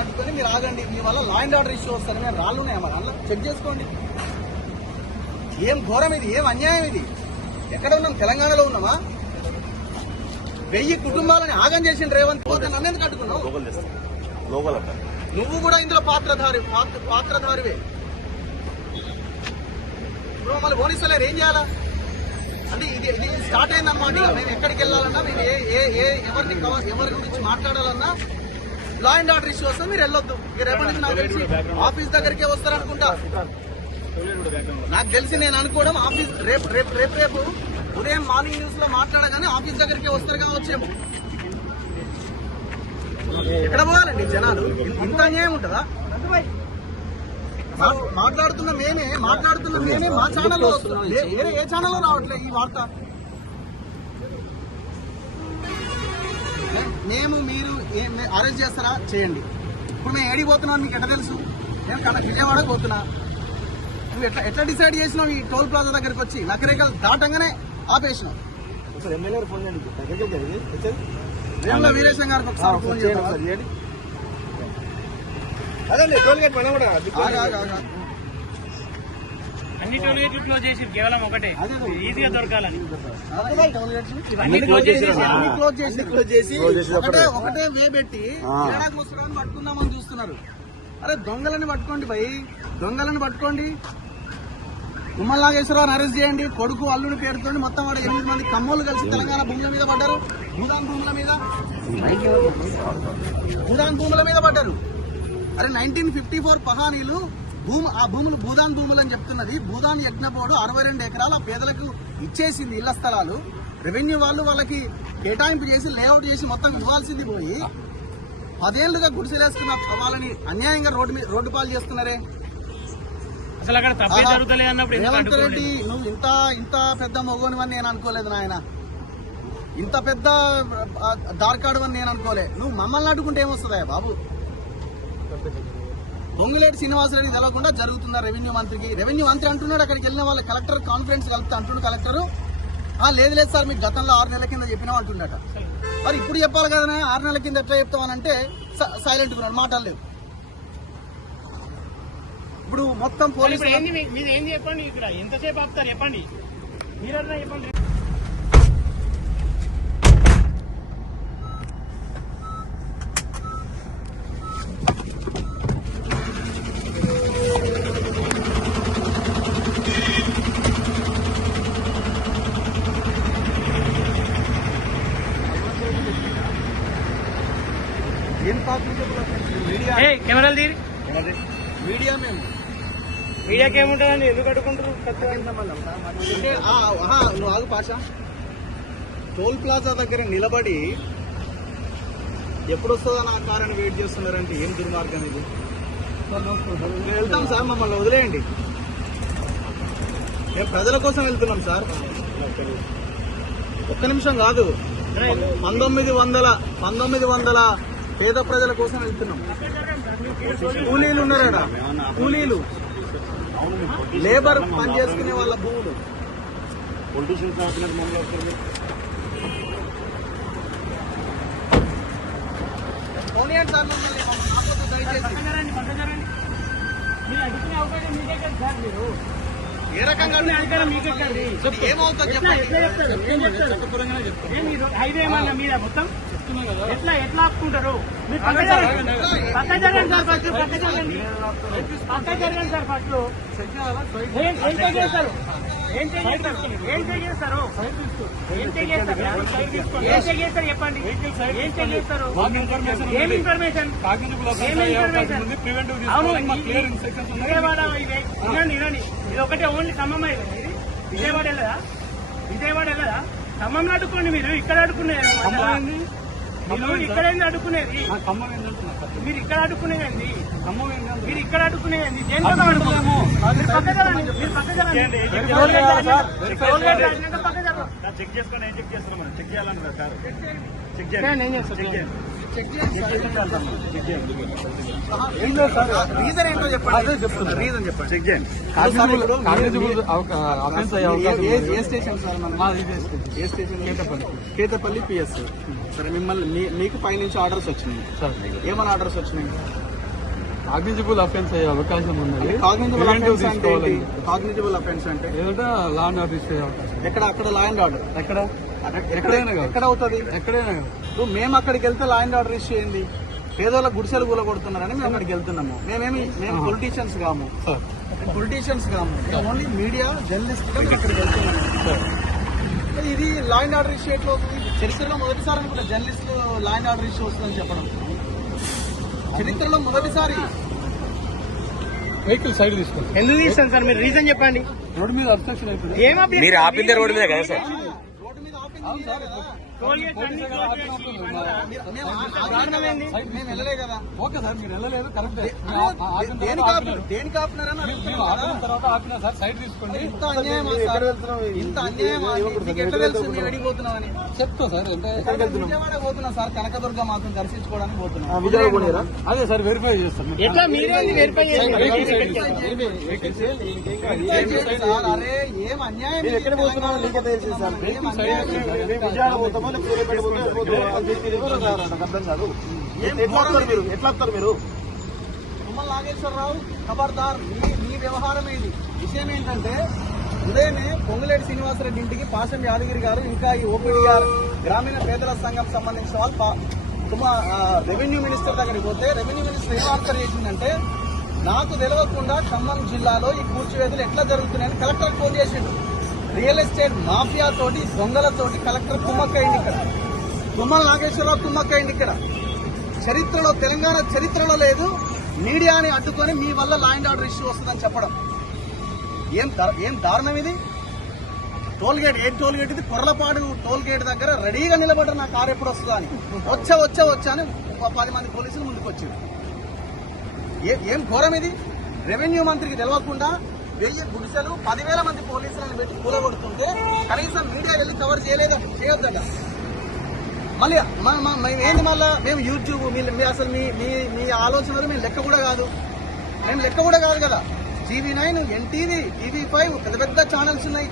అడ్డుకొని మీరు ఆగండి, మీ వల్ల లా అండ్ ఆర్డర్ ఇష్యూ వస్తారు. నేను రాళ్ళు ఉన్నాయా మరి అందులో చెక్ చేసుకోండి. ఏం ఘోరం ఇది, ఏం అన్యాయం ఇది. ఎక్కడ ఉన్నాం? తెలంగాణలో ఉన్నామా? 1000 కుటుంబాలని ఆగం చేసిన రేవంత్ పోతే నన్ను ఎందుకు అడ్డుకున్నావు? నువ్వు కూడా ఇందులో పాత్రధారివే. ఇప్పుడు మమ్మల్ని పోలీసులు ఏం చేయాలా అంటే ఇది స్టార్ట్ అయిందన్నమాట. మేము ఎక్కడికి వెళ్ళాలన్నా, మేము ఎవరి గురించి మాట్లాడాలన్నా లా అండ్ ఆర్డర్ ఇష్యూ వస్తే మీరు వెళ్ళొద్దు. రేపటి నుంచి నాకు తెలిసి ఆఫీస్ దగ్గరికే వస్తారనుకుంటా. నాకు తెలిసి నేను అనుకోవడం ఆఫీస్ రేపు ఉదయం మార్నింగ్ న్యూస్ లో మాట్లాడగానే ఆఫీస్ దగ్గరికే వస్తారు కావచ్చేమో. ఎక్కడ పోవాలండి జనాలు? ఇంత అన్యాయం ఉంటుందా? మాట్లాడుతున్న మేమే మా ఛానల్లో వస్తున్నాం. వేరే ఏ ఛానల్లో రావట్లేదు ఈ వార్త. మీరు అరెస్ట్ చేస్తారా? చేయండి. ఇప్పుడు మేము ఏడికి పోతున్నాం మీకు ఎట్లా తెలుసు? నేను విజయవాడకు పోతున్నా. నువ్వు ఎట్లా డిసైడ్ చేసినావు? ఈ టోల్ ప్లాజా దగ్గరికి వచ్చి నకరేకలు దాటంగానే ఆపేసినావు. వేముల వీరేశం గారికి ఒకసారి ఫోన్ చేయండి. అదే టోల్ గేట్ మనం కూడా అన్ని టోల్ గేట్లు క్లోజ్ చేసి కేవలం ఒకటే ఈజీగా దొరకాలని క్లోజ్ చేసి ఒకటే వే పెట్టి ఏడాది ముసలాన్ని పట్టుకుందామని చూస్తున్నారు. అరే దొంగలని పట్టుకోండి భయ్, దొంగలను పట్టుకోండి. ఉమ్మల్ నాగేశ్వరరావుని అరెస్ట్ చేయండి. కొడుకు అల్లుడి పేరుతో మొత్తం వాడు 8 మంది కమ్మోళ్ళు కలిసి తెలంగాణ భూముల మీద పడ్డారు. భూదాన్ భూముల మీద పడ్డారు. అరే 1954 పహానీలు ఆ భూములు భూదాన్ భూములు అని చెప్తున్నది. భూదాన్ యజ్ఞ బోర్డు 62 ఎకరాలు ఆ పేదలకు ఇచ్చేసింది ఇళ్ల స్థలాలు. రెవెన్యూ వాళ్ళు వాళ్ళకి కేటాయింపు చేసి లేఅవుట్ చేసి మొత్తం ఇవ్వాల్సింది పోయి 10 ఏళ్లుగా గుడిసెలేసుకున్న వాళ్ళని అన్యాయంగా రోడ్డు పాలు చేస్తున్నారే. అసలు అక్కడ తప్పే జరుగుతలే అన్నప్పుడు రేవంత్ రెడ్డి నువ్వు ఇంత పెద్ద మొగోనివని నేను అనుకోలేదు నాయన. ఇంత పెద్ద దార్కాడు అని నేను అనుకోలే. నువ్వు మమ్మల్ని అడ్డుకుంటే ఏమొస్తుందా బాబు? పొంగులేటి శ్రీనివాసరెడ్డి తెలవకుండా జరుగుతుందా రెవెన్యూ మంత్రికి? రెవెన్యూ మంత్రి అంటున్నాడు అక్కడికి వెళ్ళిన వాళ్ళ కలెక్టర్ కాన్ఫరెన్స్ కలిపితే అంటున్నాడు కలెక్టర్, లేదు సార్ మీకు గతంలో 6 నెలల కింద చెప్పినావు అంటున్నట. మరి ఇప్పుడు చెప్పాలి కదా, 6 నెలల కింద ఎట్లా చెప్తామనంటే సైలెంట్ ఉన్నాడు, మాటలు లేవు. ఇప్పుడు మొత్తం పోలీసులు మీరు ఏం చెప్పండి, ఇక్కడ ఎంతసేపు ఆపుతారు చెప్పండి, మీరన్నా చెప్పండి. కెమెరాలు తీరి మీడియాకి ఏముంటుందండి? ఎందుకు అడుగుకుంటారు? నువ్వు ఆగు పాషా. టోల్ ప్లాజా దగ్గర నిలబడి ఎప్పుడు వస్తుందో నా కారణం వెయిట్ చేస్తున్నారంటే ఏం దుర్మార్గం ఇది. వెళ్తాం సార్, మమ్మల్ని వదిలేయండి. మేము ప్రజల కోసం వెళ్తున్నాం సార్. ఒక్క నిమిషం కాదు, 1900 పేద ప్రజల కోసం వెళ్తున్నాం. కూలీలు ఉన్నారా? కూలీలు లేబర్ పని చేసుకునే వాళ్ళ భూములు. పోనీయండి సార్ మమ్మల్ని, దయచేసి. ఏ రకంగా ఏమవుతుంది హైవే ఏమన్నా మీద మొత్తం ఎట్లా ఆపుకుంటారు? మీరు పక్క జరగండి సార్, ఫస్ట్ పక్క జరగండి సార్. ఫస్ట్ ఏం చేస్తారు? చెప్పండి. ఏం చేస్తారు? ఏం ఇన్ఫర్మేషన్? విజయవాడ వినండి, ఇది ఒకటే ఓన్లీ ఖమ్మం ఇది. విజయవాడ వెళ్ళదా? ఖమ్మంలో అడుక్కోండి. మీరు ఇక్కడ అడుక్కునేది, మీరు ఇక్కడేంది అడుక్కునేది? మీరు ఇక్కడ అడుక్కునేదండి, మీరు ఇక్కడ అడుక్కునేదండి. దేనికోసం అడుకోలేము? పక్క జరగండి. చెక్ చేసుకోండి. ఏం చెక్ చేస్తున్నాం? చెక్ చేయాలన్నా సార్, చెక్ చేయండి. రీజన్ ఏంటో చెప్పండి. రీజన్ చెప్పండి. చెక్ చేయండి. ఏ స్టేషన్ సార్? ఏ స్టేషన్? కేతపల్లి PS. సరే, మీకు పైనుంచి ఆర్డర్స్ వచ్చినాయి. ఏమైనా ఆర్డర్స్ వచ్చినాయి? కాగ్నిజిబుల్ అఫెన్స్ అయ్యే అవకాశం ఉన్నది. కాగ్నిజిబుల్ Preventive అఫెన్స్ అంటే తీసుకోవాలి. కాగ్నిజిబుల్ అఫెన్స్ అంటే ఏదంటే లా అండ్ ఆర్డర్ ఇచ్చే అవకాశం ఎక్కడ అక్కడ లా అండ్ ఆర్డర్ ఎక్కడ ఎక్కడైనా కాదు. ఎక్కడ అవుతుంది? ఎక్కడైనా కాదు. ఇప్పుడు మేము అక్కడికి వెళ్తే లా అండ్ ఆర్డర్ ఇష్యూ ఏంది? పేదోళ్ళ గుడిసెలు కూల కొడుతున్నారని మేము అక్కడికి వెళ్తున్నాము. మేము పొలిటీషియన్స్ కాము, సార్ పొలిటీషియన్స్ కాము, మేము ఓన్లీ మీడియా జర్నలిస్ట్ గా మేము అక్కడికి వెళ్తున్నాము. మరి ఇది లా అండ్ ఆర్డర్ ఇష్యూ ఎట్లా అవుతుంది? చరిత్రలో మొదటిసారి అనుకుంటా జర్నలిస్టులు లా అండ్ ఆర్డర్ ఇష్యూ వస్తుందని చెప్పడం. చరిత్రలో మొదటిసారి. వెహికల్ సైడ్ తీసుకోండి. ఎందుకు తీస్తాను సార్, మీరు రీజన్ చెప్పండి. రోడ్డు మీద అబ్స్ట్రక్షన్ అయిపోయింది. ఏం అభ్యర్థి? మీరు ఆపిందే రోడ్డు మీద కదా సార్? రోడ్డు మీద అవును సార్. టోల్గేట్ అన్ని క్లోజ్ చేసి మేము వెళ్ళలే కదా. ఓకే సార్, మీరు వెళ్ళలేదు కరెక్టే. దేనికి ఆపినారని మేము అడుగుతున్నాం ఆపిన కదా. తర్వాత ఆపినా సార్, సైడ్ తీసుకోండి. ఇంత అన్యాయమా సార్? ఇంత అన్యాయమా? నీకు ఎట్లా తెలుసు మేము అడిగిపోతున్నామని? చెప్తా సార్. అంటే విజయవాడ పోతున్నా సార్, కనకదుర్గ మాత్రం దర్శించుకోవడానికి పోతున్నా. అదే సార్, వెరిఫై చేస్తాం. ఎట్లా మీరే వెరిఫై చేసి సార్, అరే ఏం అన్యాయం ఇది? ఎక్కడ పోతున్నామో నీకే తెలిసి సార్. ఏం అన్యాయం ఇది? విజయాలు పోతామో లేకపోతే సూర్యాపేట పోతామో నాకు అర్థం కాదు. ఎట్లా వస్తారు మీరు? ఎట్లా వస్తారు మీరు? తుమ్మల నాగేశ్వరరావు ఖబర్దార్, మీ వ్యవహారం ఏంటి? విషయం ఏంటంటే ఉదయమే పొంగులేటి శ్రీనివాసరెడ్డి ఇంటికి పాషం యాదగిరి గారు ఇంకా ఈ ఓపీడీఆర్ గ్రామీణ పేదల సంఘం సంబంధించిన వాళ్ళు రెవెన్యూ మినిస్టర్ దగ్గరికి పోతే రెవెన్యూ మినిస్టర్ ఏం ఆన్సర్ చేసిందంటే, నాకు తెలియకుండా ఖమ్మం జిల్లాలో ఈ కూర్చివేతలు ఎట్లా జరుగుతున్నాయని కలెక్టర్ ఫోన్ చేసిండు. రియల్ ఎస్టేట్ మాఫియా తోటి దొంగలతోటి కలెక్టర్ కుమ్మక్కైంది ఇక్కడ. తుమ్మల నాగేశ్వరరావు కుమ్మక్కైంది ఇక్కడ. చరిత్రలో, తెలంగాణ చరిత్రలో లేదు మీడియాని అడ్డుకొని మీ వల్ల లా అండ్ ఆర్డర్ ఇష్యూ వస్తుందని చెప్పడం. ఏం దారుణం ఇది? టోల్గేట్, ఏం టోల్గేట్ ఇది? కొర్లపాడు టోల్గేట్ దగ్గర రెడీగా నిలబడ్డారు నా కారు ఎప్పుడు వస్తుందా అని. వచ్చా అని 10 మంది పోలీసులు ముందుకు వచ్చారు. ఏం ఘోరం ఇది? రెవెన్యూ మంత్రికి తెలవకుండా 1000 గుడిసెలు 10,000 మంది పోలీసులను పెట్టి కూలగొడుతుంటే కనీసం మీడియా వెళ్ళి కవర్ చేయొద్దట. మళ్ళీ ఏంది మళ్ళా మేము యూట్యూబ్ అసలు మీ ఆలోచనలు మేము లెక్క కూడా కాదు కదా. TV9, NTV, TV5 పెద్ద ఛానల్స్ ఉన్నాయి.